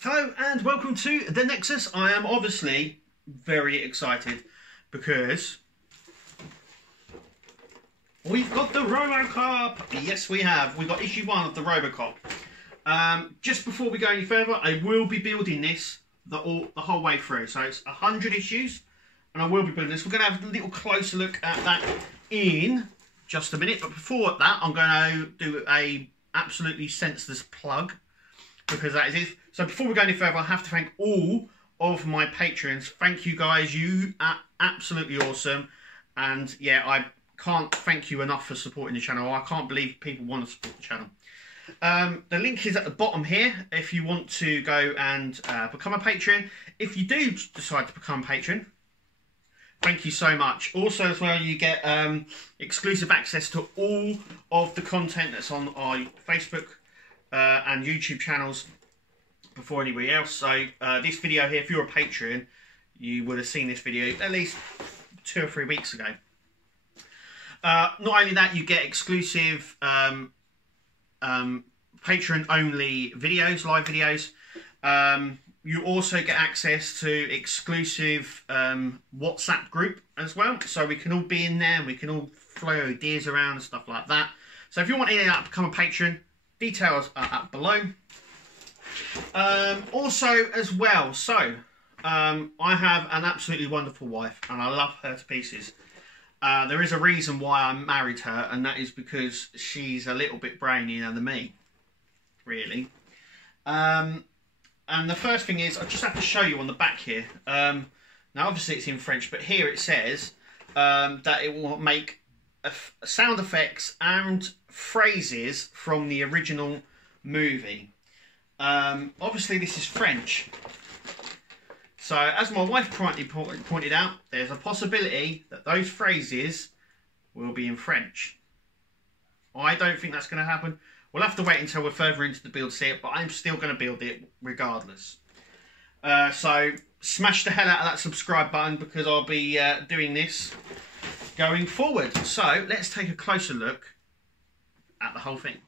Hello and welcome to the Nexus. I am obviously very excited because we've got the RoboCop. Yes, we have. We've got issue 1 of the RoboCop. Just before we go any further, I will be building this the whole way through. So it's 100 issues, and I will be building this. We're going to have a little closer look at that in just a minute. But before that, I'm going to do a absolutely senseless plug, because that is it. So before we go any further, I have to thank all of my patrons. Thank you guys, you are absolutely awesome. And yeah, I can't thank you enough for supporting the channel. I can't believe people want to support the channel. The link is at the bottom here if you want to go and become a patron. If you do decide to become a patron, thank you so much. Also as well, you get exclusive access to all of the content that's on our Facebook and YouTube channels before anybody else. So this video here, if you're a patron, you would have seen this video at least 2 or 3 weeks ago. Not only that, you get exclusive patron only videos, live videos. You also get access to exclusive WhatsApp group as well, so we can all be in there, we can all throw ideas around and stuff like that. So if you want any of that, become a patron. Details are up below. Also as well, so I have an absolutely wonderful wife and I love her to pieces. There is a reason why I married her, and that is because she's a little bit brainier than me, really. And the first thing is, I just have to show you on the back here. Now obviously it's in French, but here it says that it will make sound effects and phrases from the original movie. Obviously this is French, so as my wife pointed out, there's a possibility that those phrases will be in French. I don't think that's going to happen. We'll have to wait until we're further into the build to see it, but I'm still going to build it regardless. So smash the hell out of that subscribe button, because I'll be doing this going forward. So let's take a closer look at the whole thing.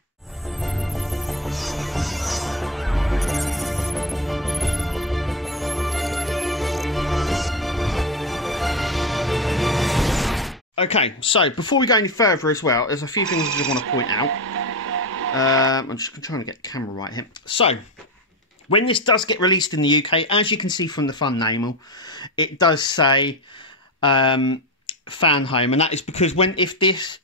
Okay, so before we go any further as well, there's a few things I just want to point out. I'm just trying to get the camera right here. So, when this does get released in the UK, as you can see from the thumbnail, it does say fan home, and that is because when this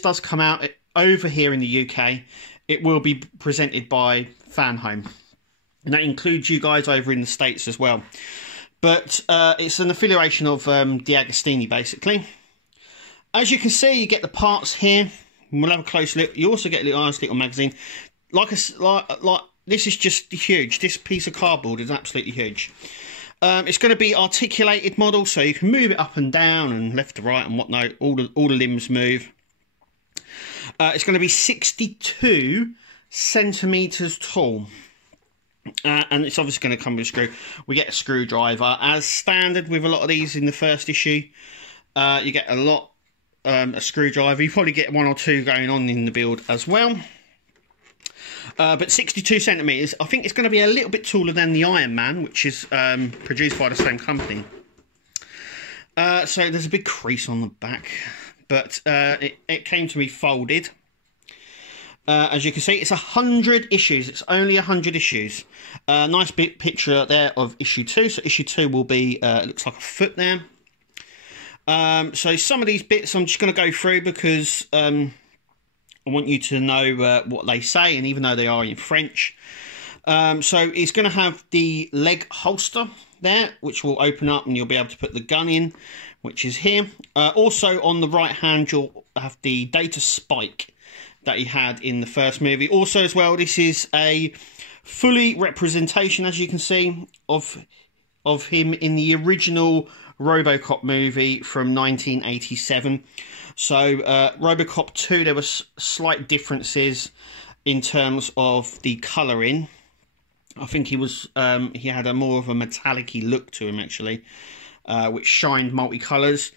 does come out over here in the UK, it will be presented by Fan Home, and that includes you guys over in the States as well. But it's an affiliation of D'Agostini, basically. As you can see, you get the parts here. We'll have a close look. You also get a nice little magazine. Like this is just huge. This piece of cardboard is absolutely huge. It's going to be articulated model, so you can move it up and down and left to right and whatnot. All the limbs move. It's going to be 62 centimeters tall. And it's obviously going to come with a screw. We get a screwdriver as standard with a lot of these in the first issue. You get a screwdriver. You probably get 1 or 2 going on in the build as well. But 62 centimeters. I think it's going to be a little bit taller than the Iron Man, which is produced by the same company. So there's a big crease on the back, but it came to me folded. As you can see, it's 100 issues. It's only 100 issues. Nice big picture there of issue 2. So issue 2 will be, it looks like a foot there. So some of these bits I'm just going to go through because I want you to know what they say, and even though they are in French. So it's going to have the leg holster there, which will open up and you'll be able to put the gun in, which is here. Also on the right hand, you'll have the data spike that he had in the first movie. Also as well, this is a fully representation, as you can see, of him in the original RoboCop movie from 1987. So RoboCop 2, there was slight differences in terms of the colouring. I think he had a more of a metallic-y look to him, actually, which shined multicolours.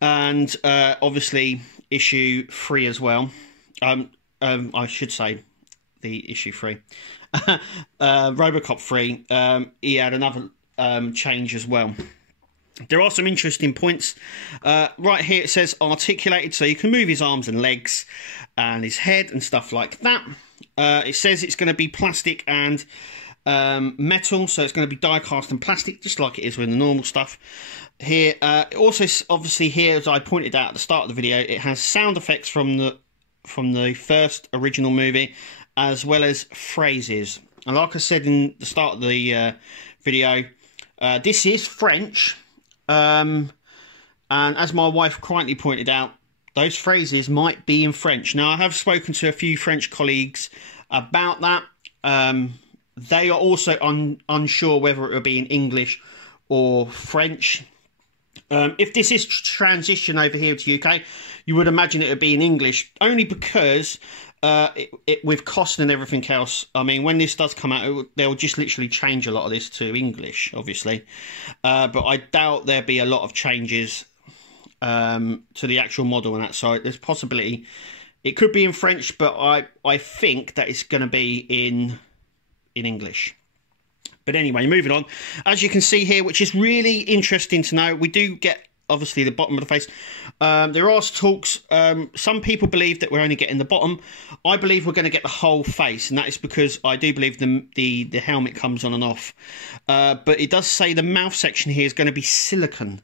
And obviously issue 3 as well. I should say the issue 3. RoboCop 3, he had another change as well. There are some interesting points. Right here it says articulated, so you can move his arms and legs and his head and stuff like that. It says it's going to be plastic and metal, so it's going to be die cast and plastic, just like it is with the normal stuff. Here, also obviously here, as I pointed out at the start of the video, it has sound effects from the first original movie, as well as phrases. And like I said in the start of the video, this is French. And as my wife quietly pointed out, those phrases might be in French. Now, I have spoken to a few French colleagues about that. They are also unsure whether it will be in English or French. If this is transition over here to UK, you would imagine it would be in English, only because with cost and everything else, I mean, when this does come out, they'll just literally change a lot of this to English, obviously. But I doubt there'll be a lot of changes to the actual model and that. So there's possibility it could be in French, but I think that it's going to be in English. But anyway, moving on. As you can see here, which is really interesting to know, we do get obviously the bottom of the face. There are talks. Some people believe that we're only getting the bottom. I believe we're going to get the whole face, and that is because I do believe the helmet comes on and off. But it does say the mouth section here is going to be silicone.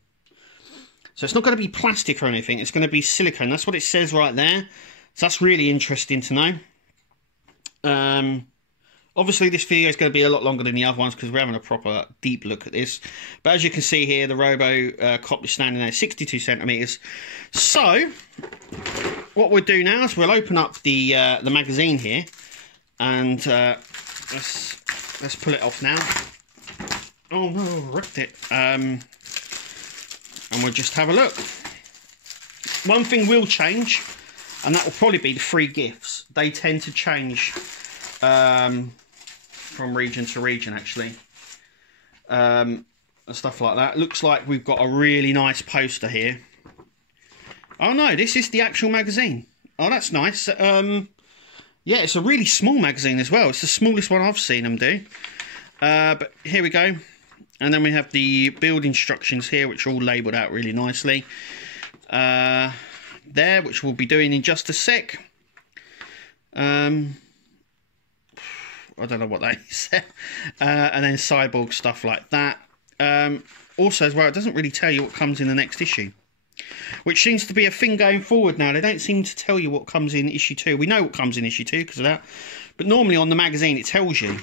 So it's not going to be plastic or anything. It's going to be silicone. That's what it says right there. So that's really interesting to know. Obviously, this video is going to be a lot longer than the other ones because we're having a proper deep look at this. But as you can see here, the RoboCop is standing there 62 centimeters. So what we'll do now is we'll open up the magazine here, and let's pull it off now. Oh no, I ripped it. And we'll just have a look. One thing will change, and that will probably be the free gifts. They tend to change from region to region, actually, and stuff like that. Looks like we've got a really nice poster here. Oh no, this is the actual magazine. Oh, that's nice. Yeah, it's a really small magazine as well. It's the smallest one I've seen them do. But here we go. And then we have the build instructions here, which are all labelled out really nicely. There, which we'll be doing in just a sec. I don't know what that is. And then cyborg stuff like that. Also as well, it doesn't really tell you what comes in the next issue, which seems to be a thing going forward now. They don't seem to tell you what comes in issue 2. We know what comes in issue 2 because of that, but normally on the magazine it tells you.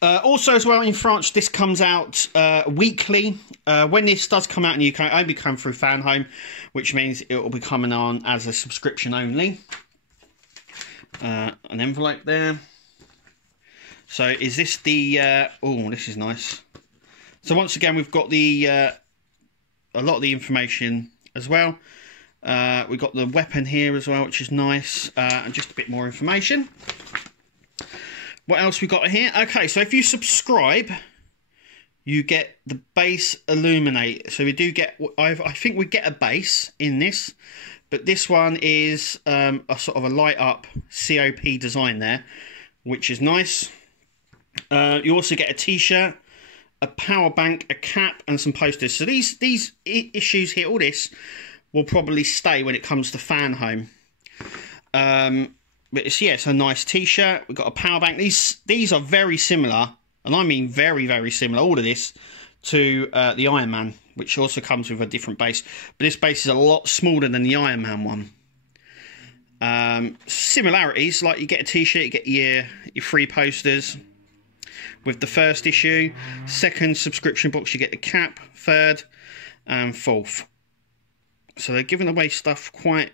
Also as well, in France, this comes out weekly. When this does come out in the UK, it only come through Fan Home, which means it will be coming on as a subscription only. An envelope there. So is this the oh, this is nice. So once again, we've got the a lot of the information as well. We've got the weapon here as well, which is nice, and just a bit more information. What else we got here? Okay, so if you subscribe, you get the base illuminate. So we do get, I think we get a base in this, but this one is a sort of a light up COP design there, which is nice. You also get a t-shirt, a power bank, a cap, and some posters. So these issues here, all this, will probably stay when it comes to Fan Home. But it's, yeah, it's a nice t-shirt. We've got a power bank. These are very similar, and I mean very, very similar, all of this, to the Iron Man, which also comes with a different base. But this base is a lot smaller than the Iron Man one. Similarities, like you get a t-shirt, you get your free posters with the first issue. Second subscription box, you get the cap. Third and fourth. So they're giving away stuff quite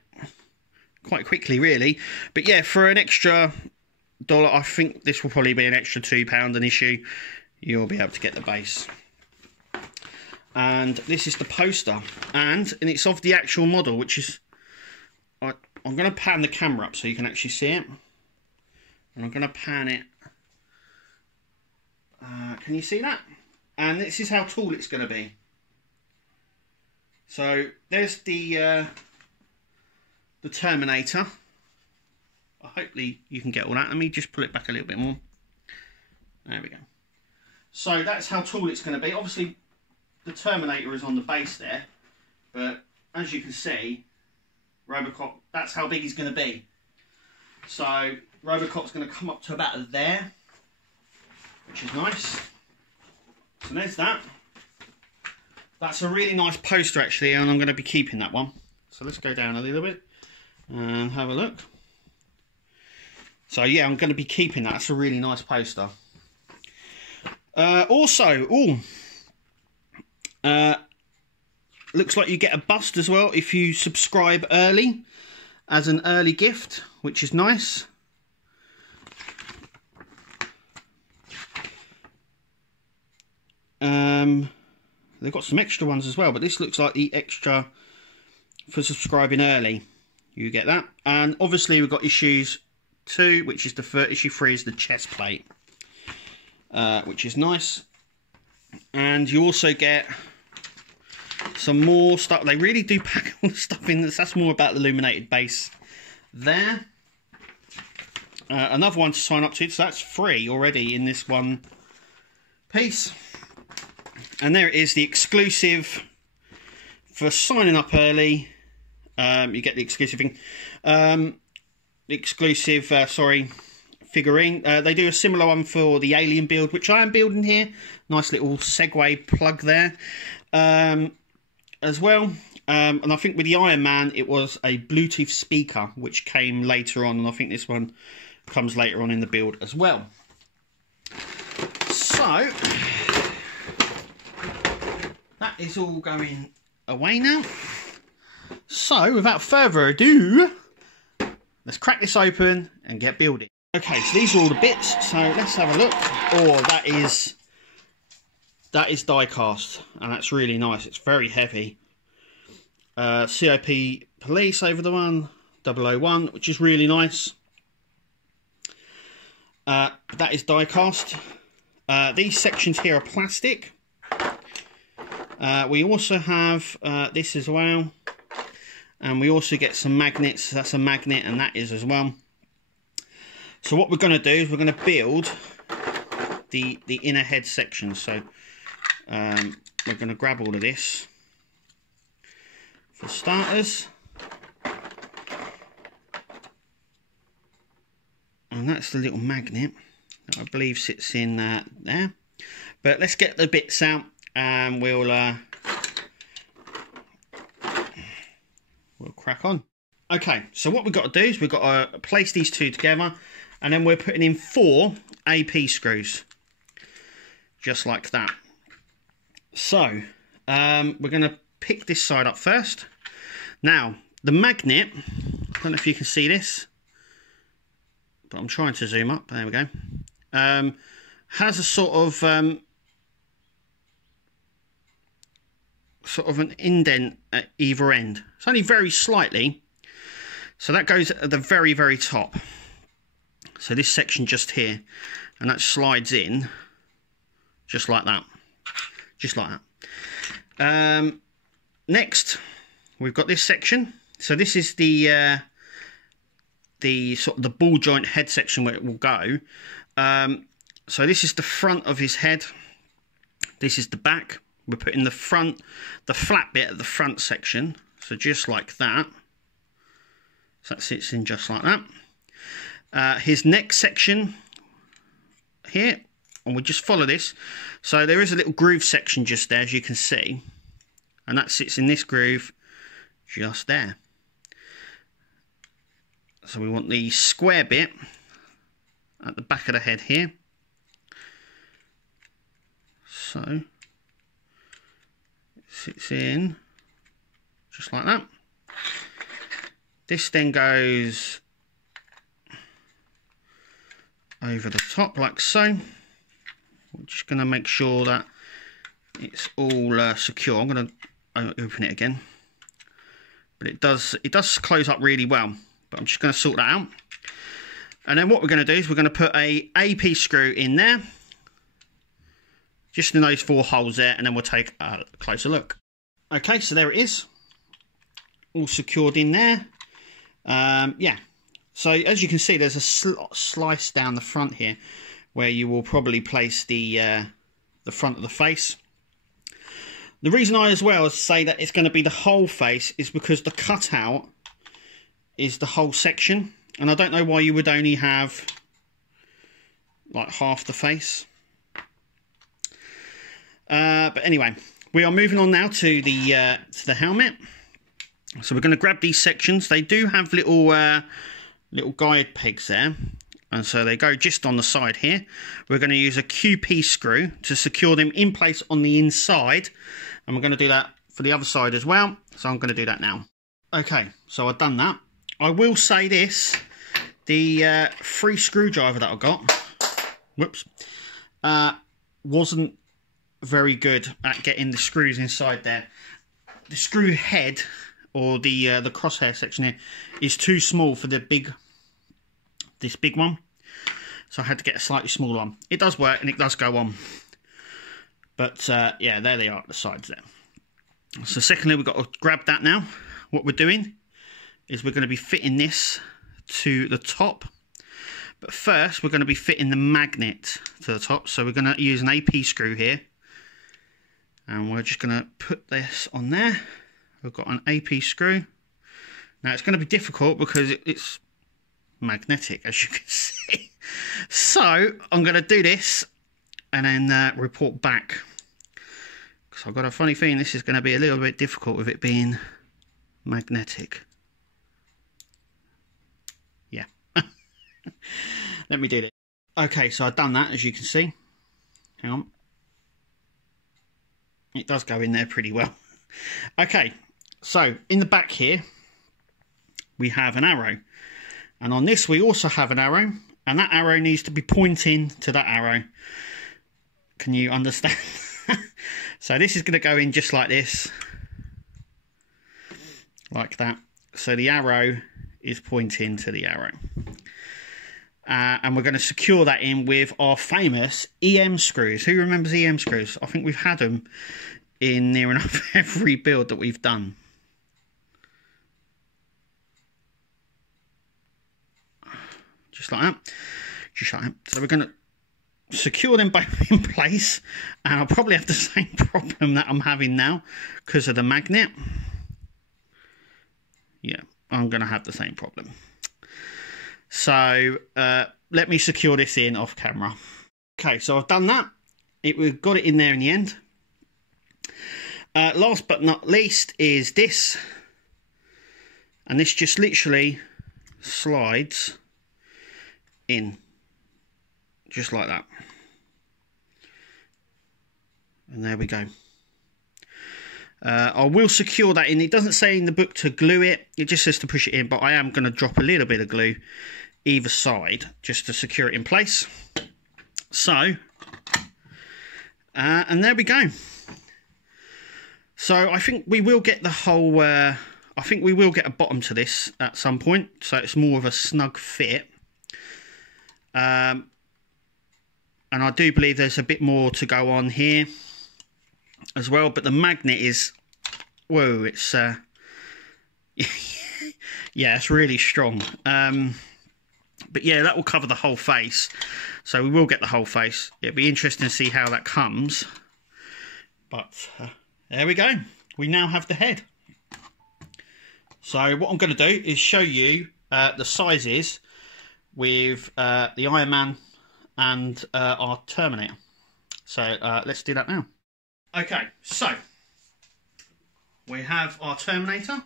quickly, really. But yeah, for an extra $1, I think this will probably be an extra £2 an issue. You'll be able to get the base. And this is the poster, and it's of the actual model, which is, I'm going to pan the camera up so you can actually see it, and I'm going to pan it. Can you see that? And this is how tall it's going to be. So there's the Terminator. hopefully you can get all that. Let me just pull it back a little bit more. There we go. So that's how tall it's going to be. Obviously the Terminator is on the base there, but as you can see, RoboCop, that's how big he's going to be. So RoboCop's going to come up to about there, which is nice. So there's that. That's a really nice poster actually, and I'm going to be keeping that one. So let's go down a little bit and have a look. So yeah, I'm going to be keeping that. That's a really nice poster. Also, looks like you get a bust as well if you subscribe early as an early gift, which is nice. They've got some extra ones as well, but this looks like the extra for subscribing early. You get that. And obviously we've got issues 2, which is issue 3 is the chest plate, which is nice. And you also get some more stuff. They really do pack all the stuff in this. That's more about the illuminated base there. Another one to sign up to, so that's free already in this one piece. And there it is, the exclusive for signing up early. You get the exclusive thing. The exclusive, figurine. They do a similar one for the Alien build, which I am building here. Nice little segue plug there as well. And I think with the Iron Man, it was a Bluetooth speaker, which came later on. And I think this one comes later on in the build as well. So that is all going away now. So without further ado, let's crack this open and get building. Okay, so these are all the bits. So let's have a look. Oh, that is die cast, and that's really nice. It's very heavy. COP Police over the one, 001, which is really nice. That is die cast. These sections here are plastic. We also have this as well, and we also get some magnets. That's a magnet, and that is as well. So what we're going to do is we're going to build the inner head section. So we're going to grab all of this for starters, and that's the little magnet that I believe sits in there. But let's get the bits out, and we'll crack on. Okay, so what we've got to do is we've got to place these two together, and then we're putting in 4 AP screws, just like that. So we're going to pick this side up first. Now the magnet, I don't know if you can see this, but I'm trying to zoom up. There we go. Has a sort of an indent at either end. It's only very slightly, so that goes at the very, very top. So this section just here, and that slides in just like that, just like that. Next we've got this section. So this is the sort of the ball joint head section where it will go. So this is the front of his head, this is the back. We're putting the front, the flat bit at the front section, so just like that. So that sits in just like that. His neck section here, and we just follow this. So there is a little groove section just there, as you can see, and that sits in this groove just there. So we want the square bit at the back of the head here. So sits in just like that. This then goes over the top like so. We're just going to make sure that it's all secure. I'm going to open it again, but it does close up really well, but I'm just going to sort that out. And then what we're going to do is we're going to put a AP screw in there, just in those 4 holes there, and then we'll take a closer look. Okay, so there it is, all secured in there. Yeah, So as you can see, there's a slice down the front here where you will probably place the front of the face. The reason I as well say that it's going to be the whole face is because the cutout is the whole section, and I don't know why you would only have like half the face. But anyway, we are moving on now to the helmet. So we're going to grab these sections. They do have little guide pegs there, and so they go just on the side here. We're going to use a QP screw to secure them in place on the inside, and we're going to do that for the other side as well. So I'm going to do that now. Okay, so I've done that. I will say this, the free screwdriver that I got, whoops, wasn't very good at getting the screws inside there. The screw head, or the crosshair section here, is too small for this big one, so I had to get a slightly smaller one. It does work and it does go on, but yeah, there they are at the sides there. So secondly, we've got to grab that now. What we're doing is we're going to be fitting this to the top, but first we're going to be fitting the magnet to the top. So we're going to use an AP screw here, and we're just going to put this on there. We've got an AP screw. Now it's going to be difficult because it's magnetic, as you can see. So I'm going to do this and then report back, because I've got a funny feeling this is going to be a little bit difficult with it being magnetic. Yeah. Let me do this. Okay, so I've done that, as you can see. Hang on. It does go in there pretty well. Okay, so in the back here we have an arrow, and on this we also have an arrow, and that arrow needs to be pointing to that arrow. Can you understand? So this is going to go in just like this, like that. So the arrow is pointing to the arrow, and we're going to secure that in with our famous EM screws. Who remembers EM screws? I think we've had them in near enough every build that we've done. Just like that. Just like that. So we're going to secure them both in place, and I'll probably have the same problem that I'm having now because of the magnet. Yeah, I'm going to have the same problem. So let me secure this in off camera. Okay, so I've done that. We've got it in there in the end. Last but not least is this, and this just literally slides in just like that, and there we go. I will secure that in. It doesn't say in the book to glue it, it just says to push it in, but I am going to drop a little bit of glue either side just to secure it in place. So and there we go. So I think we will get the whole I think we will get a bottom to this at some point, so it's more of a snug fit. And I do believe there's a bit more to go on here as well, but the magnet is, whoa, it's yeah, it's really strong. But yeah, that will cover the whole face, so we will get the whole face. It'll be interesting to see how that comes, but there we go. We now have the head. So what I'm going to do is show you the sizes with the Iron Man and our Terminator. So let's do that now. Okay, so we have our Terminator.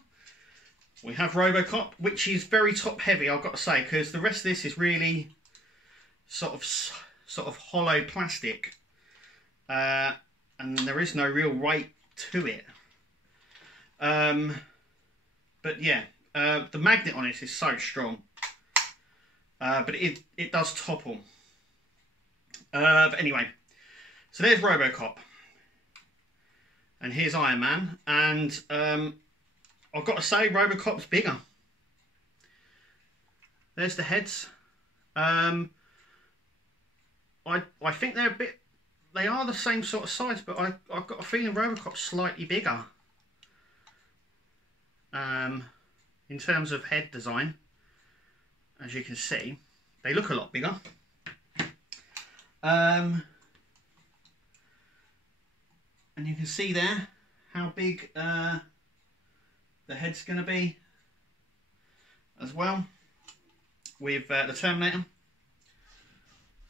We have RoboCop, which is very top heavy, I've got to say, because the rest of this is really sort of hollow plastic, and there is no real weight to it. But yeah, the magnet on it is so strong, but it does topple. But anyway, so there's RoboCop, and here's Iron Man, and I've got to say RoboCop's bigger. There's the heads. I think they're a bit, they are the same sort of size, but I've got a feeling RoboCop's slightly bigger in terms of head design. as you can see, they look a lot bigger. And you can see there how big the head's going to be as well with the Terminator.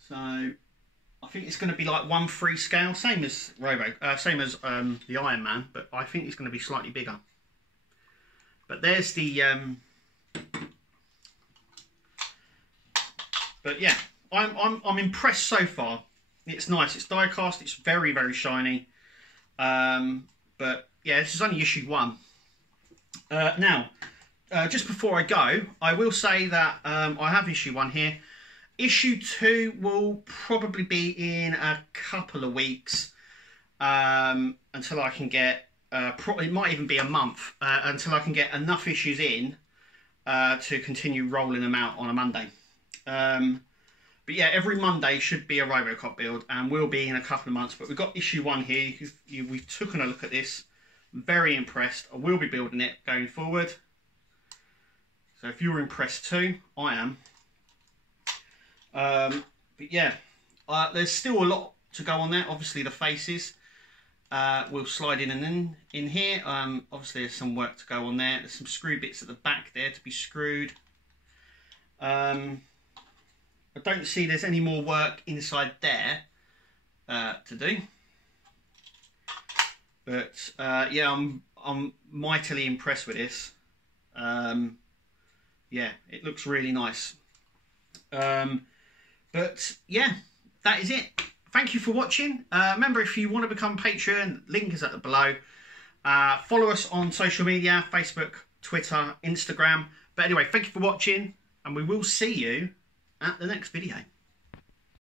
So I think it's going to be like 1:3 scale, same as the Iron Man, but I think it's going to be slightly bigger. But there's the but yeah, I'm impressed so far. It's nice. It's die cast. It's very, very shiny. But yeah, this is only issue 1. Now, just before I go, I will say that I have issue 1 here. Issue 2 will probably be in a couple of weeks until I can get. It might even be a month until I can get enough issues in to continue rolling them out on a Monday. But yeah, every Monday should be a RoboCop build, and will be in a couple of months. But we've got issue 1 here. We've taken a look at this. I'm very impressed. I will be building it going forward. So if you're impressed too, I am. But yeah, there's still a lot to go on there. Obviously, the faces will slide in and in here. Obviously, there's some work to go on there. There's some screw bits at the back there to be screwed. I don't see there's any more work inside there to do. But yeah, I'm mightily impressed with this. Yeah, it looks really nice. But yeah, that is it. Thank you for watching. Remember, if you want to become a Patreon, link is at the below. Follow us on social media, Facebook, Twitter, Instagram. But anyway, thank you for watching, and we will see you at the next video.